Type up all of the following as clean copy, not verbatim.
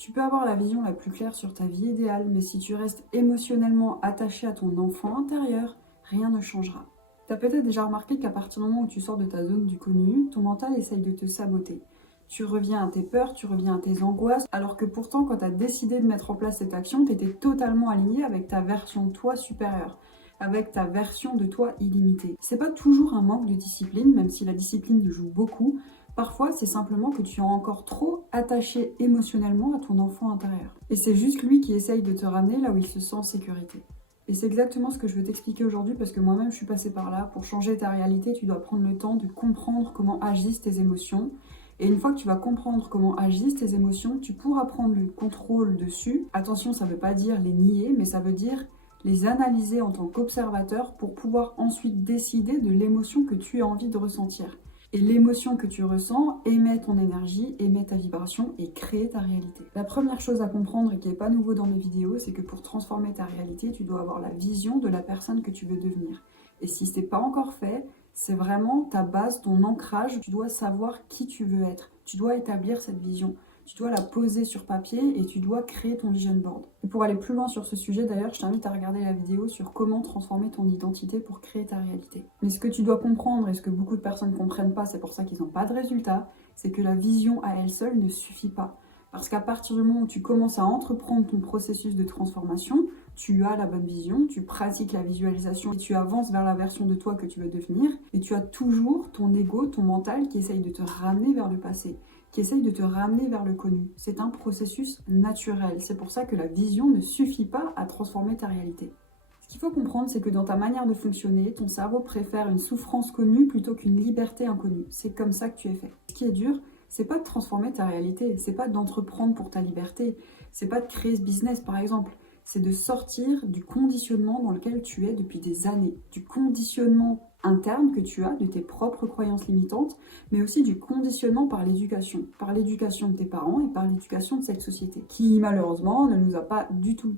Tu peux avoir la vision la plus claire sur ta vie idéale, mais si tu restes émotionnellement attaché à ton enfant intérieur, rien ne changera. Tu as peut-être déjà remarqué qu'à partir du moment où tu sors de ta zone du connu, ton mental essaye de te saboter. Tu reviens à tes peurs, tu reviens à tes angoisses, alors que pourtant, quand tu as décidé de mettre en place cette action, tu étais totalement aligné avec ta version de toi supérieure, avec ta version de toi illimitée. C'est pas toujours un manque de discipline, même si la discipline joue beaucoup. Parfois, c'est simplement que tu es encore trop attaché émotionnellement à ton enfant intérieur. Et c'est juste lui qui essaye de te ramener là où il se sent en sécurité. Et c'est exactement ce que je veux t'expliquer aujourd'hui parce que moi-même je suis passée par là. Pour changer ta réalité, tu dois prendre le temps de comprendre comment agissent tes émotions. Et une fois que tu vas comprendre comment agissent tes émotions, tu pourras prendre le contrôle dessus. Attention, ça ne veut pas dire les nier, mais ça veut dire les analyser en tant qu'observateur pour pouvoir ensuite décider de l'émotion que tu as envie de ressentir. Et l'émotion que tu ressens émet ton énergie, émet ta vibration et crée ta réalité. La première chose à comprendre et qui n'est pas nouveau dans mes vidéos, c'est que pour transformer ta réalité, tu dois avoir la vision de la personne que tu veux devenir. Et si ce n'est pas encore fait, c'est vraiment ta base, ton ancrage. Tu dois savoir qui tu veux être. Tu dois établir cette vision. Tu dois la poser sur papier et tu dois créer ton vision board. Et pour aller plus loin sur ce sujet, d'ailleurs, je t'invite à regarder la vidéo sur comment transformer ton identité pour créer ta réalité. Mais ce que tu dois comprendre et ce que beaucoup de personnes ne comprennent pas, c'est pour ça qu'ils n'ont pas de résultat, c'est que la vision à elle seule ne suffit pas. Parce qu'à partir du moment où tu commences à entreprendre ton processus de transformation, tu as la bonne vision, tu pratiques la visualisation et tu avances vers la version de toi que tu veux devenir. Et tu as toujours ton ego, ton mental qui essaye de te ramener vers le passé, qui essaye de te ramener vers le connu. C'est un processus naturel. C'est pour ça que la vision ne suffit pas à transformer ta réalité. Ce qu'il faut comprendre, c'est que dans ta manière de fonctionner, ton cerveau préfère une souffrance connue plutôt qu'une liberté inconnue. C'est comme ça que tu es fait. Ce qui est dur, c'est pas de transformer ta réalité, c'est pas d'entreprendre pour ta liberté, c'est pas de créer ce business par exemple. C'est de sortir du conditionnement dans lequel tu es depuis des années, du conditionnement interne que tu as de tes propres croyances limitantes, mais aussi du conditionnement par l'éducation de tes parents et par l'éducation de cette société, qui malheureusement ne nous a pas du tout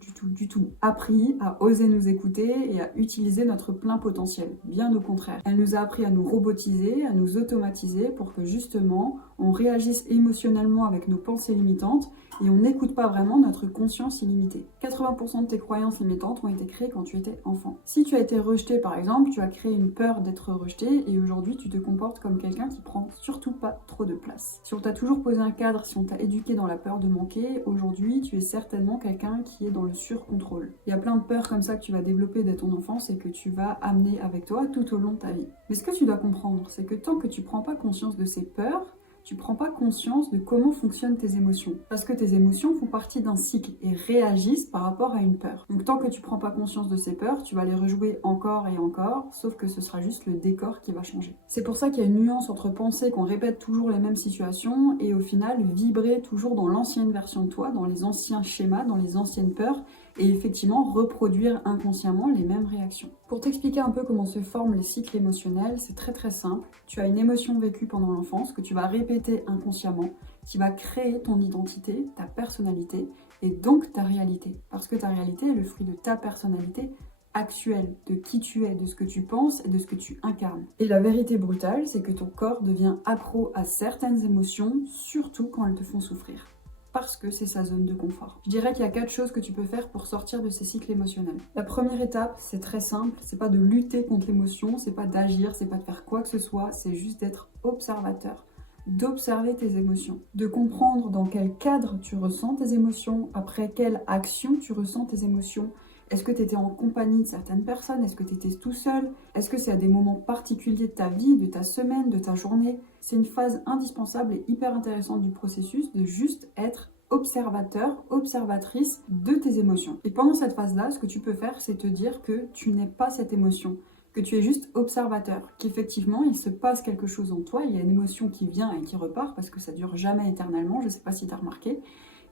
appris à oser nous écouter et à utiliser notre plein potentiel. Bien au contraire. Elle nous a appris à nous robotiser, à nous automatiser pour que justement on réagisse émotionnellement avec nos pensées limitantes et on n'écoute pas vraiment notre conscience illimitée. 80% de tes croyances limitantes ont été créées quand tu étais enfant. Si tu as été rejeté par exemple, tu as créé une peur d'être rejeté et aujourd'hui tu te comportes comme quelqu'un qui prend surtout pas trop de place. Si on t'a toujours posé un cadre, si on t'a éduqué dans la peur de manquer, aujourd'hui tu es certainement quelqu'un qui est dans le surcontrôle. Il y a plein de peurs comme ça que tu vas développer dès ton enfance et que tu vas amener avec toi tout au long de ta vie. Mais ce que tu dois comprendre, c'est que tant que tu prends pas conscience de ces peurs, tu prends pas conscience de comment fonctionnent tes émotions. Parce que tes émotions font partie d'un cycle et réagissent par rapport à une peur. Donc tant que tu prends pas conscience de ces peurs, tu vas les rejouer encore et encore, sauf que ce sera juste le décor qui va changer. C'est pour ça qu'il y a une nuance entre penser qu'on répète toujours les mêmes situations et au final vibrer toujours dans l'ancienne version de toi, dans les anciens schémas, dans les anciennes peurs, et effectivement reproduire inconsciemment les mêmes réactions. Pour t'expliquer un peu comment se forment les cycles émotionnels, c'est très simple. Tu as une émotion vécue pendant l'enfance que tu vas répéter inconsciemment, qui va créer ton identité, ta personnalité et donc ta réalité. Parce que ta réalité est le fruit de ta personnalité actuelle, de qui tu es, de ce que tu penses et de ce que tu incarnes. Et la vérité brutale, c'est que ton corps devient accro à certaines émotions, surtout quand elles te font souffrir. Parce que c'est sa zone de confort. Je dirais qu'il y a 4 choses que tu peux faire pour sortir de ces cycles émotionnels. La première étape, c'est très simple, c'est pas de lutter contre l'émotion, c'est pas d'agir, c'est pas de faire quoi que ce soit, c'est juste d'être observateur, d'observer tes émotions, de comprendre dans quel cadre tu ressens tes émotions, après quelle action tu ressens tes émotions. Est-ce que tu étais en compagnie de certaines personnes? Est-ce que tu étais tout seul? Est-ce que c'est à des moments particuliers de ta vie, de ta semaine, de ta journée? C'est une phase indispensable et hyper intéressante du processus de juste être observateur, observatrice de tes émotions. Et pendant cette phase-là, ce que tu peux faire, c'est te dire que tu n'es pas cette émotion, que tu es juste observateur, qu'effectivement, il se passe quelque chose en toi, il y a une émotion qui vient et qui repart, parce que ça dure jamais éternellement, je ne sais pas si tu as remarqué.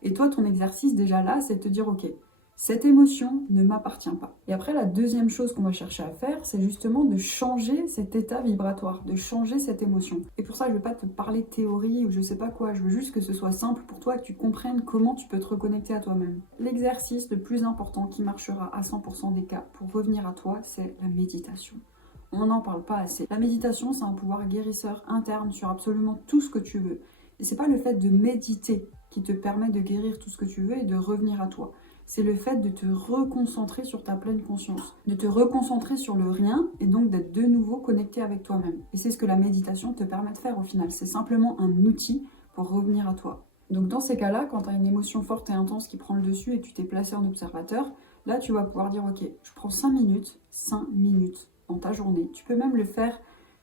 Et toi, ton exercice déjà là, c'est de te dire, ok, cette émotion ne m'appartient pas. Et après, la deuxième chose qu'on va chercher à faire, c'est justement de changer cet état vibratoire, de changer cette émotion. Et pour ça, je ne vais pas te parler de théorie ou je sais pas quoi, je veux juste que ce soit simple pour toi, que tu comprennes comment tu peux te reconnecter à toi-même. L'exercice le plus important qui marchera à 100% des cas pour revenir à toi, c'est la méditation. On n'en parle pas assez. La méditation, c'est un pouvoir guérisseur interne sur absolument tout ce que tu veux. Et c'est pas le fait de méditer qui te permet de guérir tout ce que tu veux et de revenir à toi. C'est le fait de te reconcentrer sur ta pleine conscience, de te reconcentrer sur le rien et donc d'être de nouveau connecté avec toi-même. Et c'est ce que la méditation te permet de faire au final. C'est simplement un outil pour revenir à toi. Donc dans ces cas-là, quand tu as une émotion forte et intense qui prend le dessus et tu t'es placé en observateur, là tu vas pouvoir dire ok, je prends 5 minutes dans ta journée. Tu peux même le faire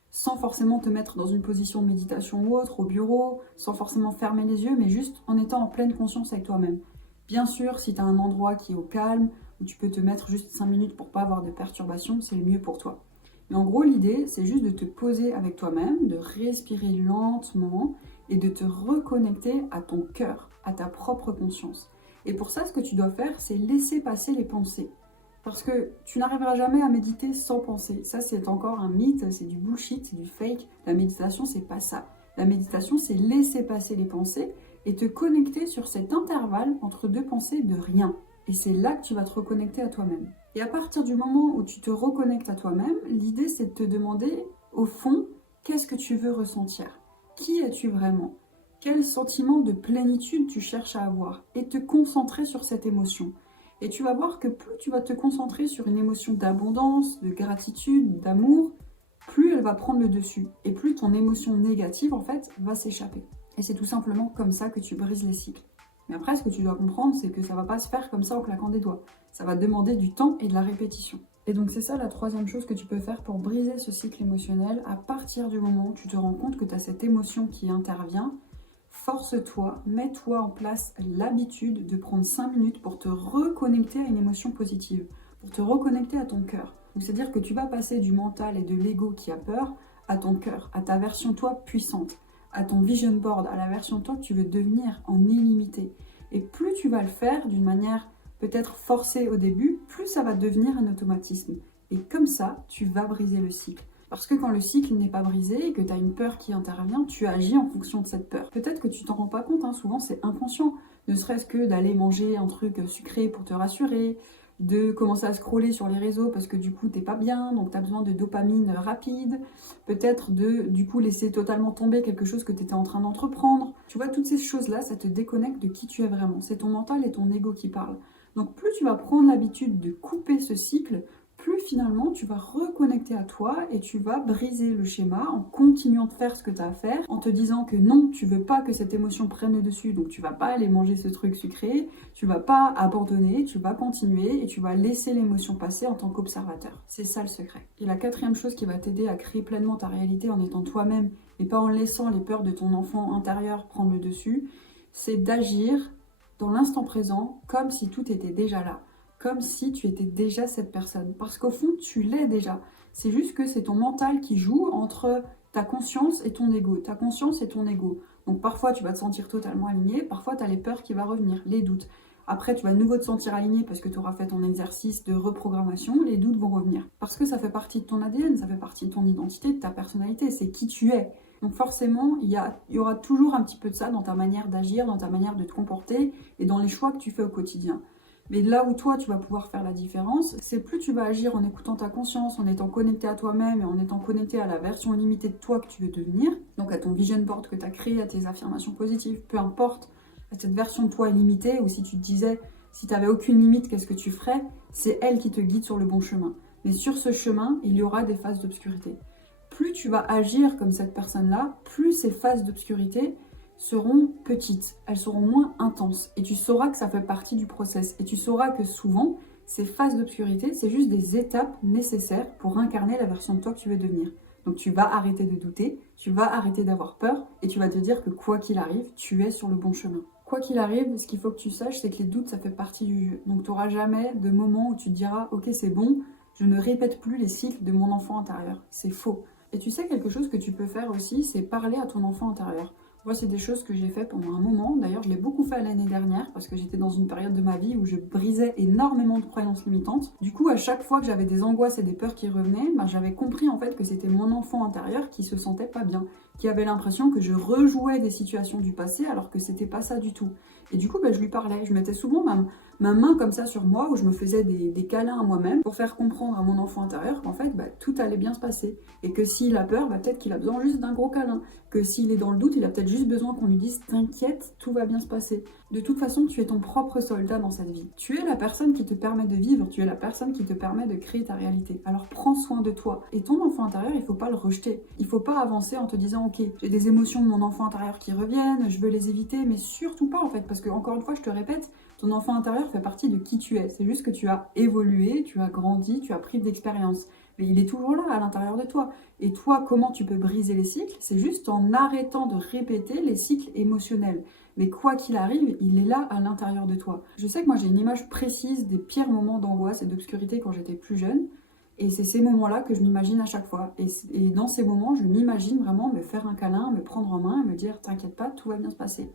sans forcément te mettre dans une position de méditation ou autre, au bureau, sans forcément fermer les yeux, mais juste en étant en pleine conscience avec toi-même. Bien sûr, si tu as un endroit qui est au calme, où tu peux te mettre juste 5 minutes pour pas avoir de perturbations, c'est le mieux pour toi. Mais en gros, l'idée, c'est juste de te poser avec toi-même, de respirer lentement et de te reconnecter à ton cœur, à ta propre conscience. Et pour ça, ce que tu dois faire, c'est laisser passer les pensées. Parce que tu n'arriveras jamais à méditer sans penser. Ça, c'est encore un mythe, c'est du bullshit, c'est du fake. La méditation, c'est pas ça. La méditation, c'est laisser passer les pensées et te connecter sur cet intervalle entre deux pensées de rien. Et c'est là que tu vas te reconnecter à toi-même. Et à partir du moment où tu te reconnectes à toi-même, l'idée c'est de te demander, au fond, qu'est-ce que tu veux ressentir? Qui es-tu vraiment? Quel sentiment de plénitude tu cherches à avoir? Et te concentrer sur cette émotion. Et tu vas voir que plus tu vas te concentrer sur une émotion d'abondance, de gratitude, d'amour, plus elle va prendre le dessus. Et plus ton émotion négative, en fait, va s'échapper. Et c'est tout simplement comme ça que tu brises les cycles. Mais après, ce que tu dois comprendre, c'est que ça va pas se faire comme ça en claquant des doigts. Ça va demander du temps et de la répétition. Et donc c'est ça la troisième chose que tu peux faire pour briser ce cycle émotionnel. À partir du moment où tu te rends compte que tu as cette émotion qui intervient, force-toi, mets-toi en place l'habitude de prendre 5 minutes pour te reconnecter à une émotion positive, pour te reconnecter à ton cœur. Donc c'est-à-dire que tu vas passer du mental et de l'ego qui a peur à ton cœur, à ta version toi puissante, à ton vision board, à la version de toi que tu veux devenir en illimité. Et plus tu vas le faire d'une manière peut-être forcée au début, plus ça va devenir un automatisme. Et comme ça, tu vas briser le cycle. Parce que quand le cycle n'est pas brisé et que tu as une peur qui intervient, tu agis en fonction de cette peur. Peut-être que tu t'en rends pas compte, hein, souvent c'est inconscient. Ne serait-ce que d'aller manger un truc sucré pour te rassurer, de commencer à scroller sur les réseaux parce que du coup t'es pas bien, donc tu as besoin de dopamine rapide, peut-être de du coup laisser totalement tomber quelque chose que tu étais en train d'entreprendre. Tu vois, toutes ces choses-là, ça te déconnecte de qui tu es vraiment. C'est ton mental et ton ego qui parlent. Donc plus tu vas prendre l'habitude de couper ce cycle, plus finalement tu vas reconnecter à toi et tu vas briser le schéma en continuant de faire ce que tu as à faire, en te disant que non, tu veux pas que cette émotion prenne le dessus, donc tu vas pas aller manger ce truc sucré, tu vas pas abandonner, tu vas continuer et tu vas laisser l'émotion passer en tant qu'observateur. C'est ça le secret. Et la quatrième chose qui va t'aider à créer pleinement ta réalité en étant toi-même et pas en laissant les peurs de ton enfant intérieur prendre le dessus, c'est d'agir dans l'instant présent comme si tout était déjà là. Comme si tu étais déjà cette personne. Parce qu'au fond, tu l'es déjà. C'est juste que c'est ton mental qui joue entre ta conscience et ton ego. Ta conscience et ton ego. Donc parfois, tu vas te sentir totalement aligné. Parfois, tu as les peurs qui vont revenir, les doutes. Après, tu vas de nouveau te sentir aligné parce que tu auras fait ton exercice de reprogrammation. Les doutes vont revenir. Parce que ça fait partie de ton ADN, ça fait partie de ton identité, de ta personnalité. C'est qui tu es. Donc forcément, il y aura toujours un petit peu de ça dans ta manière d'agir, dans ta manière de te comporter et dans les choix que tu fais au quotidien. Mais là où toi, tu vas pouvoir faire la différence, c'est plus tu vas agir en écoutant ta conscience, en étant connecté à toi-même et en étant connecté à la version limitée de toi que tu veux devenir, donc à ton vision board que tu as créé, à tes affirmations positives, peu importe, à cette version de toi illimitée, ou si tu te disais, si tu n'avais aucune limite, qu'est-ce que tu ferais? C'est elle qui te guide sur le bon chemin. Mais sur ce chemin, il y aura des phases d'obscurité. Plus tu vas agir comme cette personne-là, plus ces phases d'obscurité seront petites, elles seront moins intenses et tu sauras que ça fait partie du process et tu sauras que souvent ces phases d'obscurité c'est juste des étapes nécessaires pour incarner la version de toi que tu veux devenir. Donc tu vas arrêter de douter, tu vas arrêter d'avoir peur et tu vas te dire que quoi qu'il arrive, tu es sur le bon chemin. Quoi qu'il arrive, ce qu'il faut que tu saches c'est que les doutes ça fait partie du jeu. Donc tu n'auras jamais de moment où tu te diras ok c'est bon, je ne répète plus les cycles de mon enfant intérieur. C'est faux. Et tu sais quelque chose que tu peux faire aussi, c'est parler à ton enfant intérieur. Moi, c'est des choses que j'ai fait pendant un moment. D'ailleurs, je l'ai beaucoup fait l'année dernière parce que j'étais dans une période de ma vie où je brisais énormément de croyances limitantes. Du coup, à chaque fois que j'avais des angoisses et des peurs qui revenaient, j'avais compris en fait que c'était mon enfant intérieur qui se sentait pas bien, qui avait l'impression que je rejouais des situations du passé alors que c'était pas ça du tout. Et du coup, je lui parlais. Je mettais souvent ma main comme ça sur moi, où je me faisais des câlins à moi-même pour faire comprendre à mon enfant intérieur qu'en fait, tout allait bien se passer. Et que s'il a peur, peut-être qu'il a besoin juste d'un gros câlin. Que s'il est dans le doute, il a peut-être juste besoin qu'on lui dise « T'inquiète, tout va bien se passer ». De toute façon, tu es ton propre soldat dans cette vie. Tu es la personne qui te permet de vivre, tu es la personne qui te permet de créer ta réalité. Alors prends soin de toi. Et ton enfant intérieur, il faut pas le rejeter. Il faut pas avancer en te disant « Ok, j'ai des émotions de mon enfant intérieur qui reviennent, je veux les éviter », mais surtout pas en fait, parce que encore une fois, je te répète, ton enfant intérieur fait partie de qui tu es. C'est juste que tu as évolué, tu as grandi, tu as pris de l'expérience. Mais il est toujours là, à l'intérieur de toi. Et toi, comment tu peux briser les cycles? C'est juste en arrêtant de répéter les cycles émotionnels. Mais quoi qu'il arrive, il est là à l'intérieur de toi. Je sais que moi, j'ai une image précise des pires moments d'angoisse et d'obscurité quand j'étais plus jeune. Et c'est ces moments-là que je m'imagine à chaque fois. Et dans ces moments, je m'imagine vraiment me faire un câlin, me prendre en main et me dire « T'inquiète pas, tout va bien se passer ».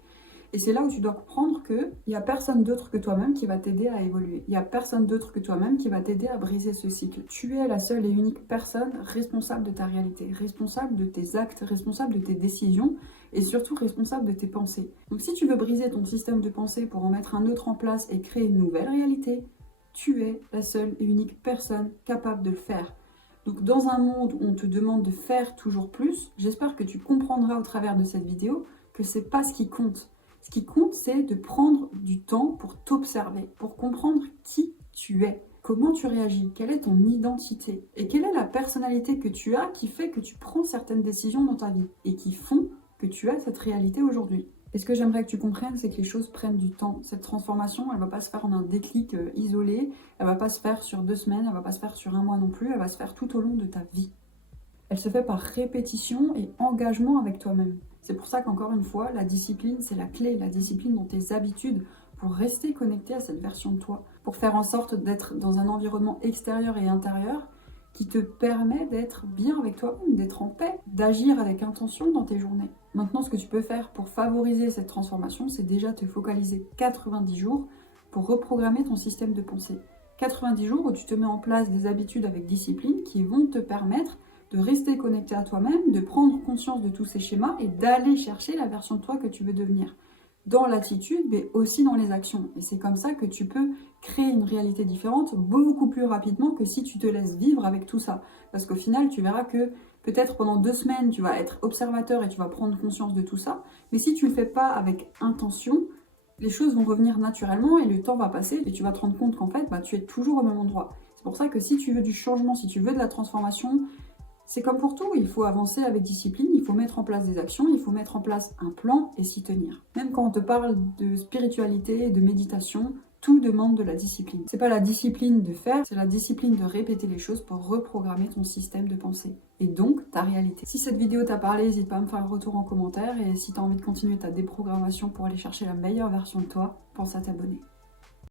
Et c'est là où tu dois comprendre qu'il n'y a personne d'autre que toi-même qui va t'aider à évoluer. Il n'y a personne d'autre que toi-même qui va t'aider à briser ce cycle. Tu es la seule et unique personne responsable de ta réalité, responsable de tes actes, responsable de tes décisions et surtout responsable de tes pensées. Donc si tu veux briser ton système de pensée pour en mettre un autre en place et créer une nouvelle réalité, tu es la seule et unique personne capable de le faire. Donc dans un monde où on te demande de faire toujours plus, j'espère que tu comprendras au travers de cette vidéo que c'est pas ce qui compte. Ce qui compte, c'est de prendre du temps pour t'observer, pour comprendre qui tu es, comment tu réagis, quelle est ton identité et quelle est la personnalité que tu as qui fait que tu prends certaines décisions dans ta vie et qui font que tu as cette réalité aujourd'hui. Et ce que j'aimerais que tu comprennes, c'est que les choses prennent du temps. Cette transformation, elle ne va pas se faire en un déclic isolé, elle ne va pas se faire sur 2 semaines, elle ne va pas se faire sur 1 mois non plus, elle va se faire tout au long de ta vie. Elle se fait par répétition et engagement avec toi-même. C'est pour ça qu'encore une fois, la discipline, c'est la clé. La discipline dans tes habitudes pour rester connecté à cette version de toi. Pour faire en sorte d'être dans un environnement extérieur et intérieur qui te permet d'être bien avec toi-même, d'être en paix, d'agir avec intention dans tes journées. Maintenant, ce que tu peux faire pour favoriser cette transformation, c'est déjà te focaliser 90 jours pour reprogrammer ton système de pensée. 90 jours où tu te mets en place des habitudes avec discipline qui vont te permettre de rester connecté à toi-même, de prendre conscience de tous ces schémas et d'aller chercher la version de toi que tu veux devenir. Dans l'attitude, mais aussi dans les actions. Et c'est comme ça que tu peux créer une réalité différente beaucoup plus rapidement que si tu te laisses vivre avec tout ça. Parce qu'au final, tu verras que peut-être pendant 2 semaines, tu vas être observateur et tu vas prendre conscience de tout ça. Mais si tu ne le fais pas avec intention, les choses vont revenir naturellement et le temps va passer et tu vas te rendre compte qu'en fait, tu es toujours au même endroit. C'est pour ça que si tu veux du changement, si tu veux de la transformation, c'est comme pour tout, il faut avancer avec discipline, il faut mettre en place des actions, il faut mettre en place un plan et s'y tenir. Même quand on te parle de spiritualité et de méditation, tout demande de la discipline. C'est pas la discipline de faire, c'est la discipline de répéter les choses pour reprogrammer ton système de pensée. Et donc, ta réalité. Si cette vidéo t'a parlé, n'hésite pas à me faire un retour en commentaire et si tu as envie de continuer ta déprogrammation pour aller chercher la meilleure version de toi, pense à t'abonner.